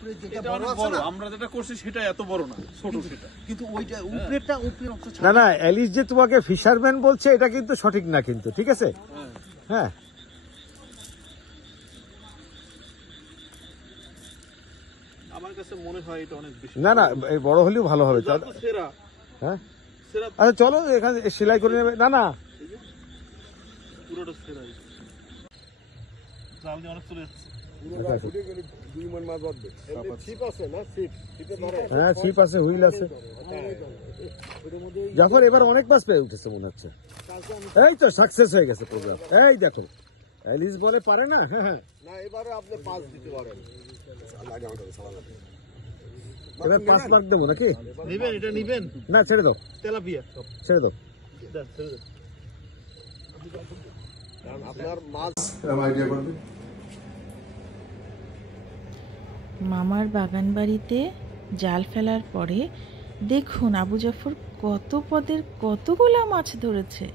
উপরে যেটা বড় আছে না, আমরা যেটা করছি সেটা এত বড় না, ছোট সেটা, কিন্তু ওইটা উপরেরটা উপরের অংশ না না, অ্যালিস যে তোমাকে ফিশারম্যান বলছে এটা কিন্তু সঠিক না কিন্তু, ঠিক আছে? হ্যাঁ আমার কাছে মনে হয় এটা অনেক বেশি। না না, বড় হলেও ভালো হবে। হ্যাঁ আচ্ছা চলো এখানে সেলাই করে নেবে। না না পুরোটা সেরা, জাল দিয়ে অনেক চলে যাচ্ছে। হ্যাঁ ছিপ আছে, হুইল আছে। জাফর এবার অনেক মাছ পেয়ে উঠেছে মনে হচ্ছে। এই তো সাকসেস হয়ে গেছে প্রোগ্রাম। এই দেখো অ্যালিস বলে পারে না। হ্যাঁ হ্যাঁ, না এবারে আপনি 5 দিতে পারেন। এবার 5 মার্ক দেবো নাকি? নিবেন এটা নিবেন? না ছেড়ে দাও, তেলাপিয়া ছেড়ে দাও। আপনার মাছ আইডিয়া করবে। মামার বাগান বাড়িতে জাল ফেলার পরে দেখুন আবু জাফর কত পদের কতগুলা মাছ ধরেছে।